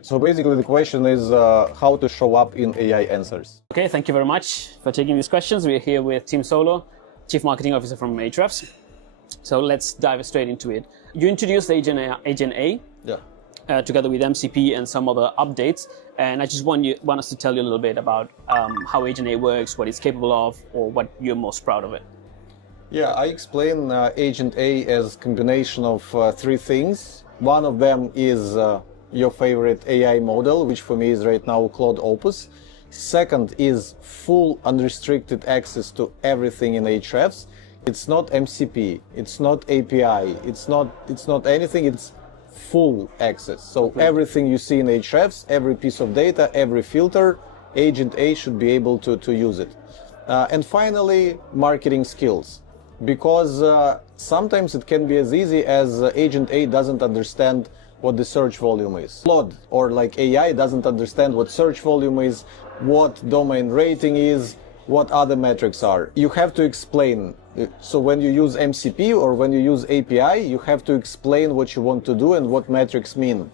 So basically the question is how to show up in AI answers. Okay, thank you very much for taking these questions. We're here with Tim Soulo, Chief Marketing Officer from Ahrefs. So let's dive straight into it. You introduced Agent A together with MCP and some other updates. And I just want us to tell you a little bit about how Agent A works, what it's capable of, or what you're most proud of it. Yeah, I explain Agent A as a combination of three things. One of them is your favorite AI model, which for me is right now Claude Opus. Second is full unrestricted access to everything in Ahrefs. It's not MCP, it's not API, it's not anything, it's full access. So everything you see in Ahrefs, every piece of data, every filter, Agent A should be able to use it. And finally, marketing skills. Because sometimes it can be as easy as Agent A doesn't understand what the search volume is. Claude or like AI doesn't understand what search volume is, what domain rating is, what other metrics are. You have to explain. So when you use MCP or when you use API, you have to explain what you want to do and what metrics mean.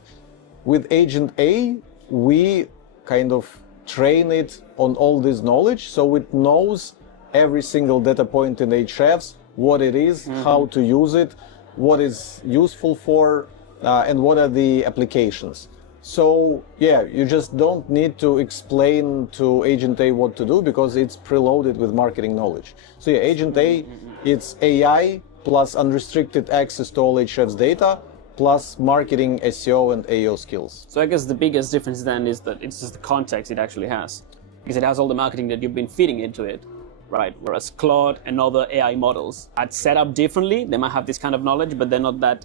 With Agent A, we kind of train it on all this knowledge, so it knows every single data point in Ahrefs, what it is, how to use it, what is useful for, and what are the applications. So yeah, you just don't need to explain to Agent A what to do because it's preloaded with marketing knowledge. So yeah, Agent A, it's AI plus unrestricted access to all Ahrefs data, plus marketing, SEO, and AEO skills. So I guess the biggest difference then is that it's just the context it actually has. Because it has all the marketing that you've been feeding into it, right? Whereas Claude and other AI models are set up differently. They might have this kind of knowledge, but they're not that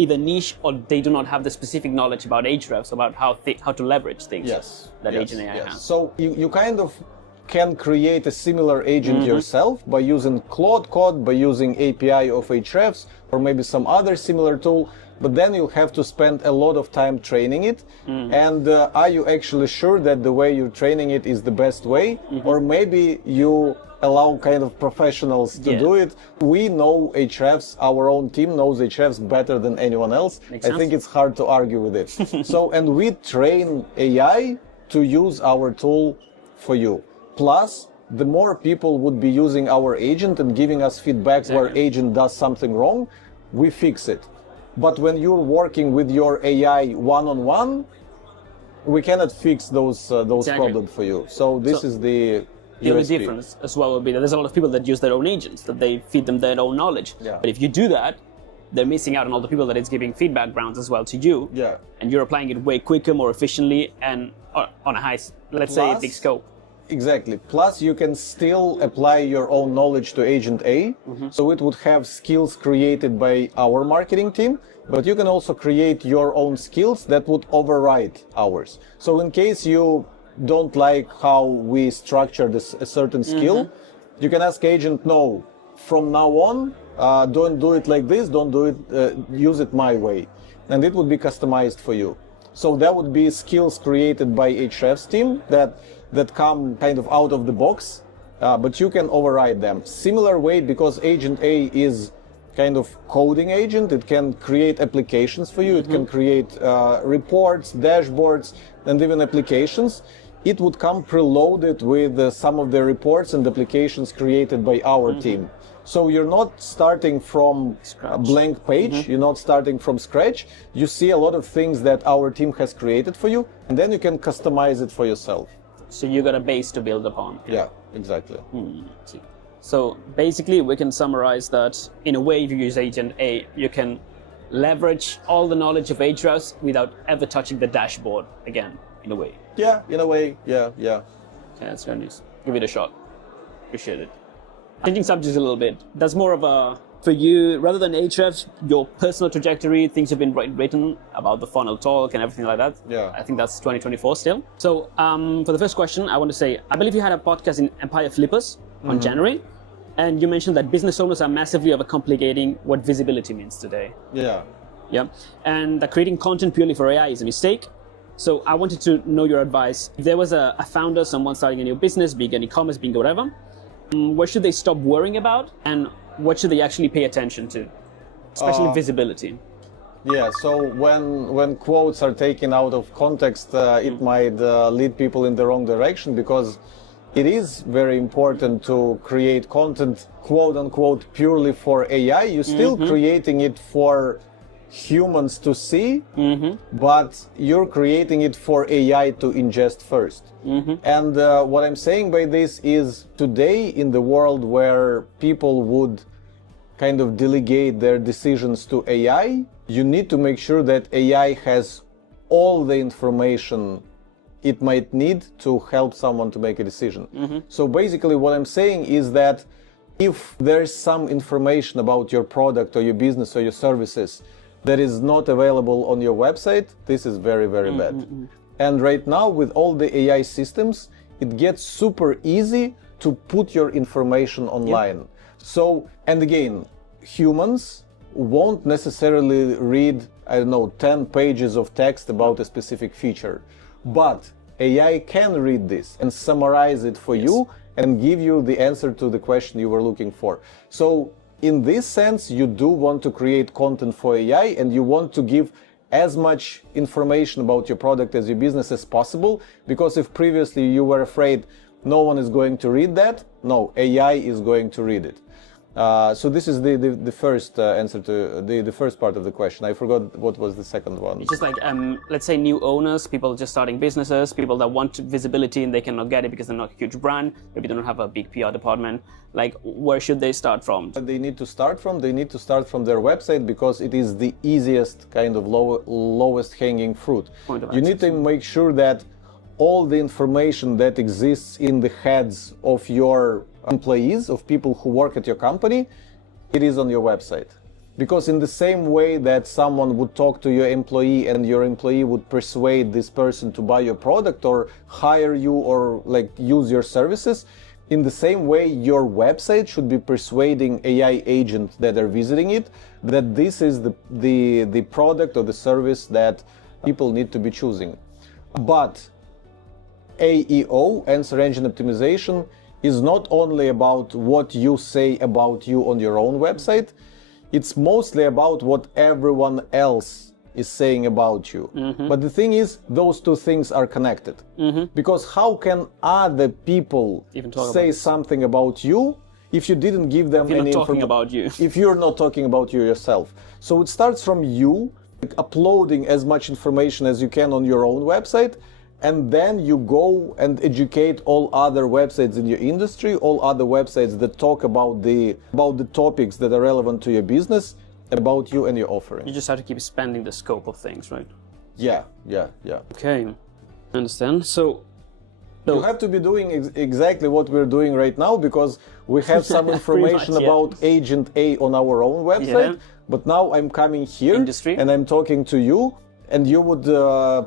either niche or they do not have the specific knowledge about Ahrefs, about how to leverage things that Agent AI has. So you kind of can create a similar agent yourself by using Claude Code, by using API of Ahrefs, or maybe some other similar tool, but then you'll have to spend a lot of time training it. And are you actually sure that the way you're training it is the best way? Or maybe you allow kind of professionals to do it. We know Ahrefs, our own team knows Ahrefs better than anyone else. I think it's hard to argue with it. So, and we train AI to use our tool for you. Plus, the more people would be using our agent and giving us feedback where agent does something wrong, we fix it. But when you're working with your AI one-on-one, we cannot fix those problems for you. So this is the only difference as well would be that there's a lot of people that use their own agents, that they feed them their own knowledge. But if you do that, they're missing out on all the people that it's giving feedback rounds as well to you. And you're applying it way quicker, more efficiently, and on a high, let's say, a big scope. Exactly. Plus, you can still apply your own knowledge to Agent A. So it would have skills created by our marketing team, but you can also create your own skills that would override ours. So in case you don't like how we structure a certain skill, you can ask Agent, no, from now on, don't do it like this, don't do it, use it my way. And it would be customized for you. So that would be skills created by Ahrefs team that come kind of out of the box, but you can override them. Similar way, because Agent A is kind of coding agent, it can create applications for you, it can create reports, dashboards, and even applications. It would come preloaded with some of the reports and applications created by our team. So you're not starting from a blank page, you're not starting from scratch. You see a lot of things that our team has created for you, and then you can customize it for yourself. So you got a base to build upon. Yeah, exactly. So basically, we can summarize that in a way, if you use Agent A, you can leverage all the knowledge of Ahrefs without ever touching the dashboard again, in a way. Yeah, in a way, yeah. Okay, that's very nice. Give it a shot. Appreciate it. Changing subjects a little bit. That's more of a, for you, rather than Ahrefs, your personal trajectory, things have been written about the funnel talk and everything like that. I think that's 2024 still. So for the first question, I want to say, I believe you had a podcast in Empire Flippers on January, and you mentioned that business owners are massively overcomplicating what visibility means today. And that creating content purely for AI is a mistake. So I wanted to know your advice. If there was a founder, someone starting a new business, being an e-commerce, being whatever, what should they stop worrying about, and what should they actually pay attention to, especially visibility? Yeah, so when quotes are taken out of context, it might lead people in the wrong direction, because it is very important to create content, quote unquote, purely for AI. You're still creating it for humans to see, but you're creating it for AI to ingest first. And what I'm saying by this is, today in the world where people would kind of delegate their decisions to AI, you need to make sure that AI has all the information it might need to help someone to make a decision. So basically what I'm saying is that if there's some information about your product or your business or your services that is not available on your website, this is very, very bad. And right now, with all the AI systems, it gets super easy to put your information online. So, and again, humans won't necessarily read, I don't know, 10 pages of text about a specific feature. But AI can read this and summarize it for you and give you the answer to the question you were looking for. So in this sense, you do want to create content for AI, and you want to give as much information about your product as your business as possible, because if previously you were afraid no one is going to read that, no, AI is going to read it. So this is the first answer to the first part of the question. I forgot what was the second one. It's just like, let's say new owners, people just starting businesses, people that want visibility and they cannot get it because they're not a huge brand, maybe they don't have a big PR department. Like, where should they start from? They need to start from their website, because it is the easiest kind of lowest hanging fruit. You need to make sure that all the information that exists in the heads of your employees, of people who work at your company, it is on your website. Because in the same way that someone would talk to your employee and your employee would persuade this person to buy your product or hire you or like use your services, in the same way your website should be persuading AI agents that are visiting it that this is the product or the service that people need to be choosing. But AEO, Answer Engine Optimization, is not only about what you say about you on your own website, it's mostly about what everyone else is saying about you. But the thing is, those two things are connected. Because how can other people say something about you if you didn't give them any information about you? If you're not talking about you yourself. So it starts from you uploading as much information as you can on your own website, and then you go and educate all other websites in your industry, all other websites that talk about the topics that are relevant to your business, about you and your offering. You just have to keep expanding the scope of things, right? Yeah. Okay, I understand. So you have to be doing exactly what we're doing right now, because we have some information about Agent A on our own website, but now I'm coming here and I'm talking to you, and you would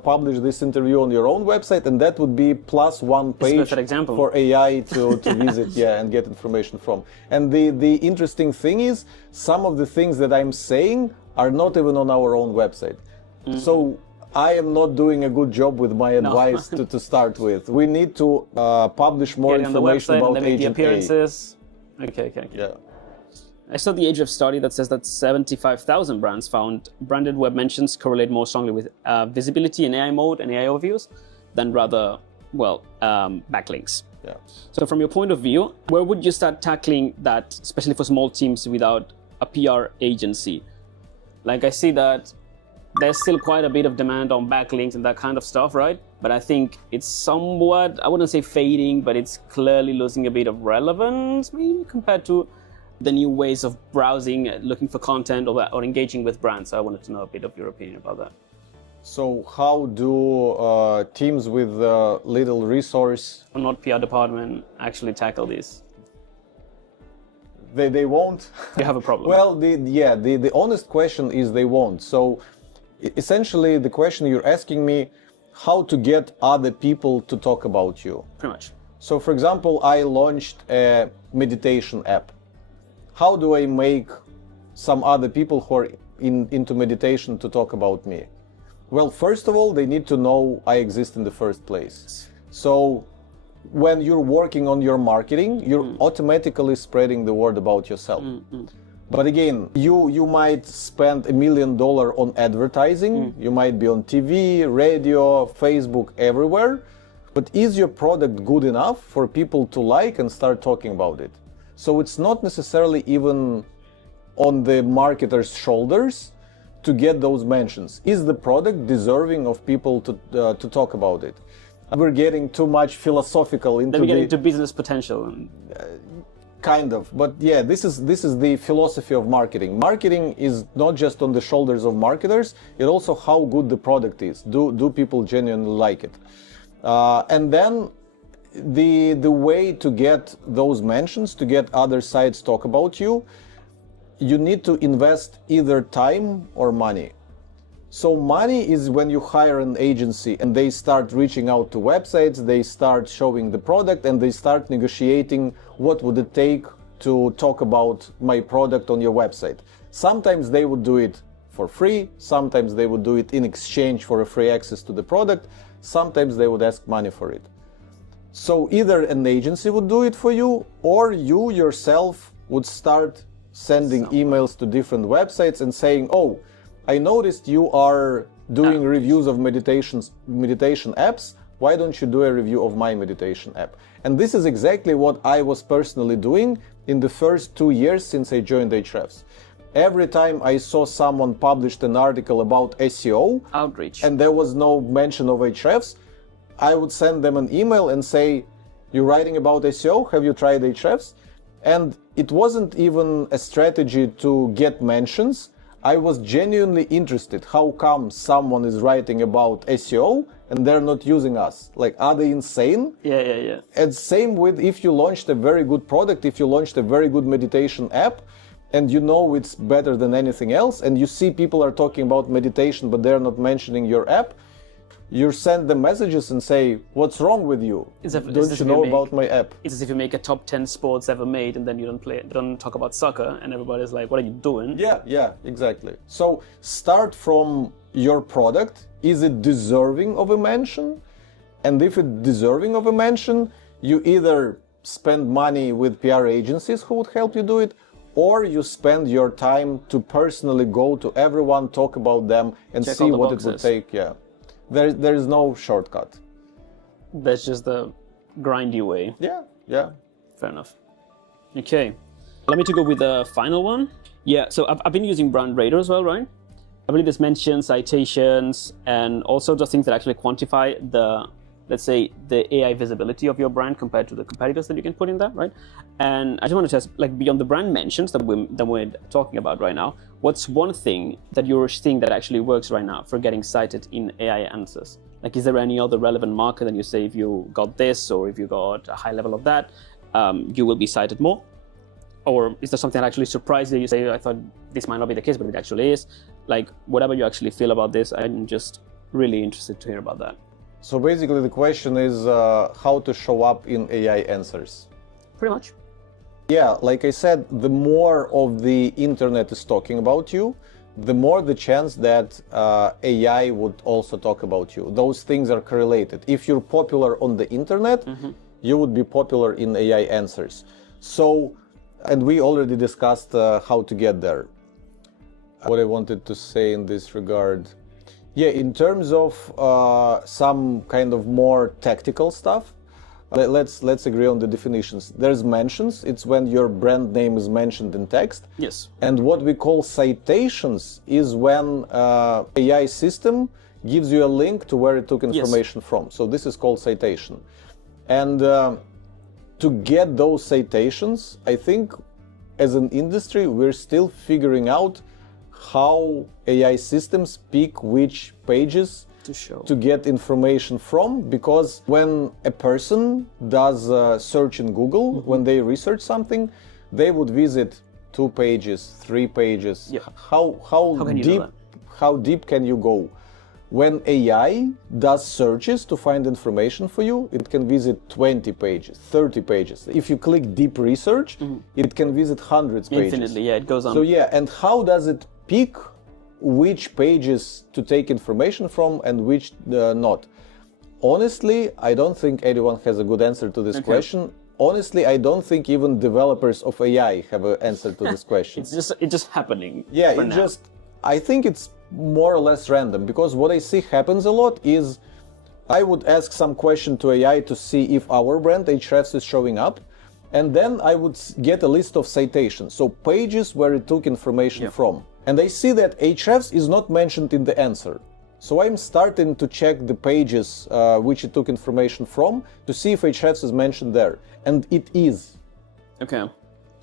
publish this interview on your own website, and that would be +1 page for AI to visit and get information from. And the interesting thing is, some of the things that I'm saying are not even on our own website. So I am not doing a good job with my advice to start with. We need to publish more information about Agent A. Okay. Yeah. I saw the Ahrefs study that says that 75,000 brands found branded web mentions correlate more strongly with visibility in AI mode and AI overviews than rather, backlinks. Yeah. So from your point of view, where would you start tackling that, especially for small teams without a PR agency? Like, I see that there's still quite a bit of demand on backlinks and that kind of stuff, right? But I think it's somewhat, I wouldn't say fading, but it's clearly losing a bit of relevance, maybe, compared to the new ways of browsing, looking for content, or engaging with brands. So I wanted to know a bit of your opinion about that. So how do teams with little resource, or not PR department, actually tackle this? They won't. You have a problem. Well, the honest question is they won't. So essentially the question you're asking me, how to get other people to talk about you. Pretty much. So for example, I launched a meditation app. How do I make some other people who are into meditation to talk about me? Well, first of all, they need to know I exist in the first place. So when you're working on your marketing, you're automatically spreading the word about yourself. But again, you might spend $1 million on advertising. You might be on TV, radio, Facebook, everywhere. But is your product good enough for people to like and start talking about it? So it's not necessarily even on the marketer's shoulders to get those mentions. Is the product deserving of people to talk about it? We're getting too much philosophical into Then we get into business potential. Kind of, but yeah, this is the philosophy of marketing. Marketing is not just on the shoulders of marketers; it also how good the product is. Do people genuinely like it? And then the way to get those mentions, to get other sites talk about you, you need to invest either time or money. So money is when you hire an agency and they start reaching out to websites, they start showing the product, and they start negotiating what would it take to talk about my product on your website. Sometimes they would do it for free, sometimes they would do it in exchange for a free access to the product, sometimes they would ask money for it. So either an agency would do it for you, or you yourself would start sending emails to different websites and saying, oh, I noticed you are doing reviews of meditation apps. Why don't you do a review of my meditation app? And this is exactly what I was personally doing in the first 2 years since I joined Ahrefs. Every time I saw someone published an article about SEO, outreach, and there was no mention of Ahrefs, I would send them an email and say, you're writing about SEO? Have you tried Ahrefs? And it wasn't even a strategy to get mentions. I was genuinely interested. How come someone is writing about SEO and they're not using us? Like, are they insane? Yeah. And same with if you launched a very good product, if you launched a very good meditation app, and you know it's better than anything else, and you see people are talking about meditation, but they're not mentioning your app, you send them messages and say, what's wrong with you? Don't you know about my app? It's as if you make a top 10 sports ever made and then you don't talk about soccer, and everybody's like, what are you doing? Yeah, exactly. So start from your product. Is it deserving of a mention? And if it's deserving of a mention, you either spend money with PR agencies who would help you do it, or you spend your time to personally go to everyone, talk about them, and check see what it would take. Yeah. There is no shortcut. That's just the grindy way. Yeah. Fair enough. Okay. Allow me to go with the final one. Yeah, so I've been using Brand Radar as well, right? I believe there's mentions, citations, and all sorts of things that actually quantify the, let's say, the AI visibility of your brand compared to the competitors that you can put in that, right? And I just want to test, like, beyond the brand mentions that we're talking about right now, what's one thing that you're seeing that actually works right now for getting cited in AI answers? Like, is there any other relevant marker that you say if you got this or if you got a high level of that, you will be cited more? Or is there something that actually surprised you? You say, I thought this might not be the case, but it actually is. Like, whatever you actually feel about this, I'm just really interested to hear about that. So basically the question is how to show up in AI answers. Pretty much. Yeah, like I said, the more of the internet is talking about you, the more the chance that AI would also talk about you. Those things are correlated. If you're popular on the internet, you would be popular in AI answers. So, and we already discussed how to get there. What I wanted to say in this regard. Yeah, in terms of some kind of more tactical stuff, let's agree on the definitions. There's mentions. It's when your brand name is mentioned in text. Yes. And what we call citations is when AI system gives you a link to where it took information from. So this is called citation. And to get those citations, I think as an industry, we're still figuring out how AI systems pick which pages to get information from, because when a person does a search in Google, when they research something, they would visit 2 pages, 3 pages. Yeah. How deep can you go? When AI does searches to find information for you, it can visit 20 pages, 30 pages. If you click deep research, it can visit hundreds of pages. Infinitely, yeah, it goes on. So yeah, and how does it pick which pages to take information from and which not? Honestly, I don't think anyone has a good answer to this question. honestly, I don't think even developers of AI have an answer to this question. It's just happening. Yeah, I think it's more or less random, because what I see happens a lot is I would ask some question to AI to see if our brand Ahrefs is showing up, and then I would get a list of citations, so pages where it took information from. And I see that Ahrefs is not mentioned in the answer. So I'm starting to check the pages which it took information from to see if Ahrefs is mentioned there. And it is. Okay.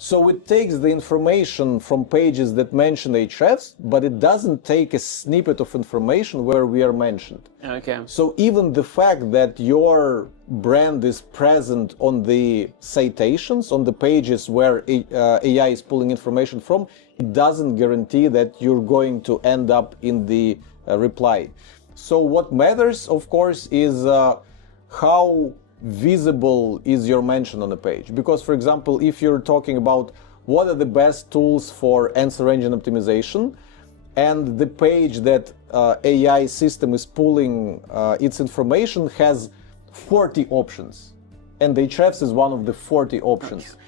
So it takes the information from pages that mention Ahrefs, but it doesn't take a snippet of information where we are mentioned. Okay. So even the fact that your brand is present on the citations, on the pages where AI is pulling information from, it doesn't guarantee that you're going to end up in the reply. So what matters, of course, is how visible is your mention on the page. Because, for example, if you're talking about what are the best tools for answer engine optimization, and the page that AI system is pulling its information has 40 options, and Ahrefs is one of the 40 options. Okay.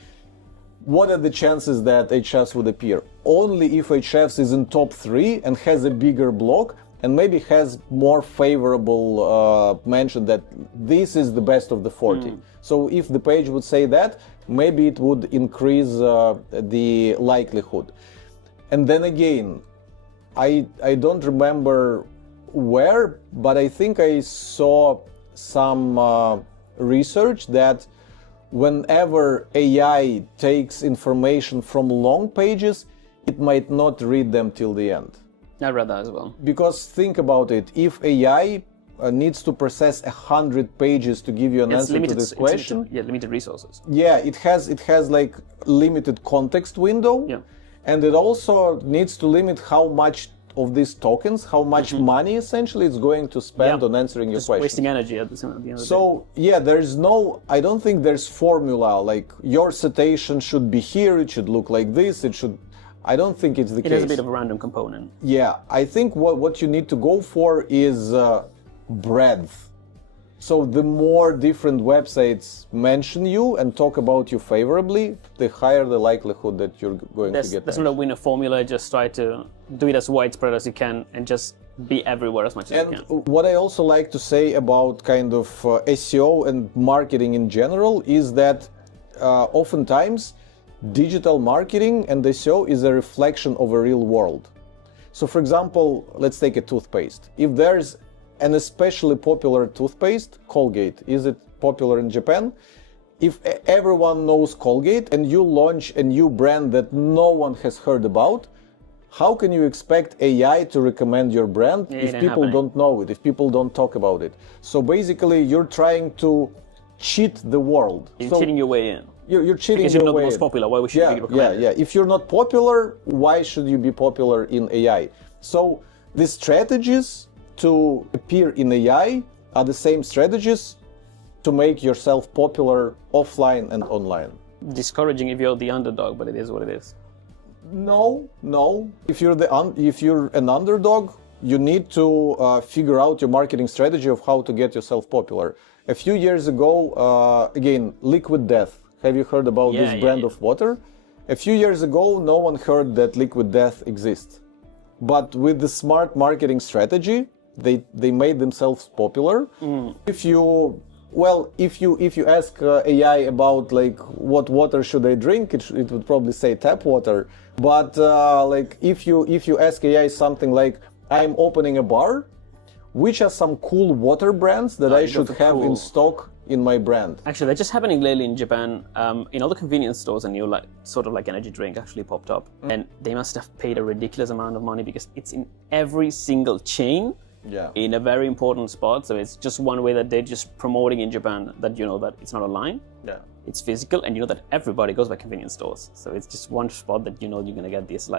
What are the chances that Ahrefs would appear? Only if Ahrefs is in top 3 and has a bigger block, and maybe has more favorable mention that this is the best of the 40. So if the page would say that, maybe it would increase the likelihood. And then again, I don't remember where, but I think I saw some research that whenever AI takes information from long pages, it might not read them till the end. I read that as well. Because think about it, if AI needs to process 100 pages to give you an answer to this question, limited resources. Yeah, it has like limited context window, and it also needs to limit how much of these tokens, how much money essentially it's going to spend on answering your question. Wasting energy at the end of the day. So I don't think there's formula like your citation should be here, it should look like this, I don't think it's the case. It has a bit of a random component. Yeah, I think what you need to go for is breadth. So the more different websites mention you and talk about you favorably, the higher the likelihood that you're going to get. There's not a winner formula. Just try to do it as widespread as you can and just be everywhere as much as you can. And what I also like to say about kind of SEO and marketing in general is that oftentimes digital marketing and SEO is a reflection of a real world. So for example, let's take a toothpaste. If there's an especially popular toothpaste, Colgate, is it popular in Japan? If everyone knows Colgate and you launch a new brand that no one has heard about, how can you expect AI to recommend your brand if people don't know it, if people don't talk about it? So basically you're trying to cheat the world. You're cheating your way in. You're cheating because you're not the most popular. Why should you be recommended? Yeah. If you're not popular, why should you be popular in AI? So the strategies to appear in AI are the same strategies to make yourself popular offline and online. Discouraging if you're the underdog, but it is what it is. No. If you're an underdog, you need to figure out your marketing strategy of how to get yourself popular. A few years ago, again, Liquid Death. Have you heard about this brand of water? A few years ago, no one heard that Liquid Death exists. But with the smart marketing strategy, they made themselves popular. If you ask AI about like what water should I drink, it would probably say tap water. But like if you ask AI something like I'm opening a bar, which are some cool water brands that I should have in stock in my brand? Actually, they're just happening lately in Japan. In all the convenience stores, a new sort of energy drink actually popped up, and they must have paid a ridiculous amount of money because it's in every single chain. In a very important spot. So it's just one way that they're just promoting in Japan that that it's not online. It's physical, and that everybody goes by convenience stores. So it's just one spot that you're gonna get this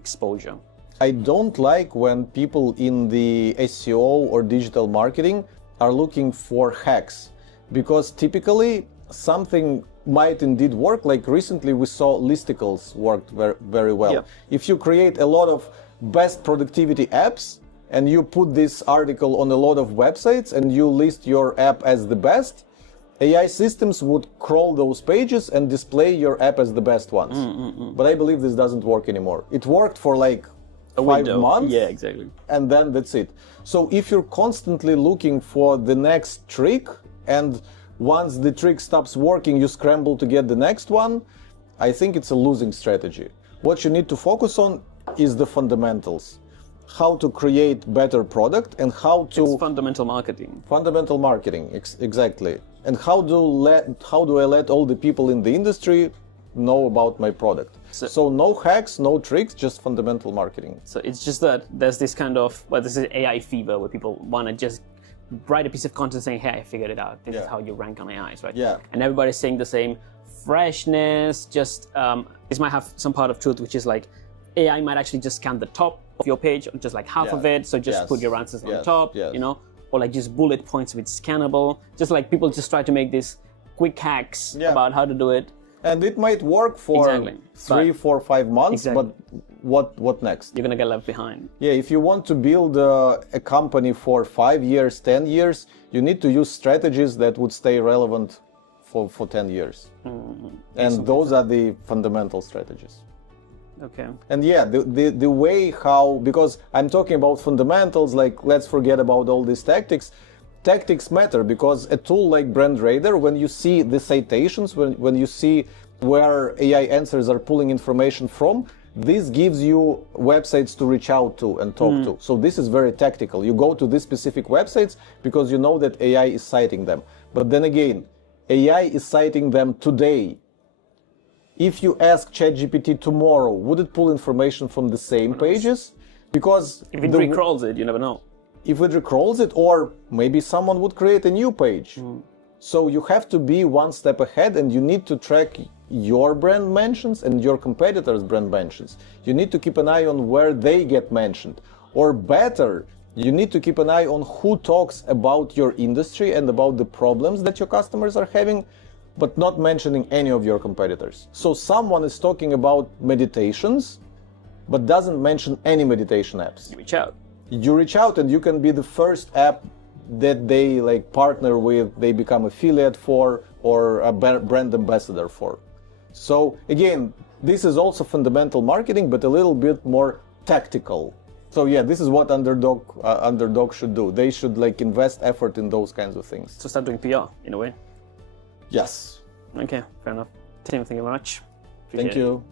exposure. I don't like when people in the SEO or digital marketing are looking for hacks, because typically something might indeed work. Like recently we saw listicles worked very well. If you create a lot of best productivity apps and you put this article on a lot of websites and you list your app as the best, AI systems would crawl those pages and display your app as the best ones. But I believe this doesn't work anymore. It worked for like 5 months. Yeah, exactly. And then that's it. So if you're constantly looking for the next trick, and once the trick stops working, you scramble to get the next one, I think it's a losing strategy. What you need to focus on is the fundamentals. How to create better product and how to... It's fundamental marketing. Fundamental marketing, exactly. And how do I let all the people in the industry know about my product? So no hacks, no tricks, just fundamental marketing. So it's just that there's this kind of, well, this is AI fever where people want to just write a piece of content saying, hey, I figured it out. This is how you rank on AIs, right? Yeah. And everybody's saying the same freshness, just, this might have some part of truth, which is like, AI might actually just scan the top of your page, or just like half of it. So just put your answers on top, you know, or like just bullet points with scannable. Just like people just try to make these quick hacks about how to do it. And it might work for 3, 4, 5 months, but what next? You're gonna get left behind. Yeah, if you want to build a company for 5 years, 10 years, you need to use strategies that would stay relevant for 10 years. And those are the fundamental strategies. Okay. And yeah, the way how, because I'm talking about fundamentals, like let's forget about all these tactics. Tactics matter because a tool like Brand Radar, when you see the citations, when you see where AI answers are pulling information from, this gives you websites to reach out to and talk to. So this is very tactical. You go to these specific websites because you know that AI is citing them. But then again, AI is citing them today. If you ask ChatGPT tomorrow, would it pull information from the same pages? Because if it recrawls it, you never know. If it recrawls it, or maybe someone would create a new page. So you have to be one step ahead, and you need to track your brand mentions and your competitors' brand mentions. You need to keep an eye on where they get mentioned. Or better, you need to keep an eye on who talks about your industry and about the problems that your customers are having, but not mentioning any of your competitors. So someone is talking about meditations, but doesn't mention any meditation apps. You reach out. You reach out and you can be the first app that they like partner with, they become affiliate for, or a brand ambassador for. So again, this is also fundamental marketing, but a little bit more tactical. So yeah, this is what underdog should do. They should like invest effort in those kinds of things. So start doing PR in a way. Yes. Okay, fair enough. Tim, thank you very much. Thank you.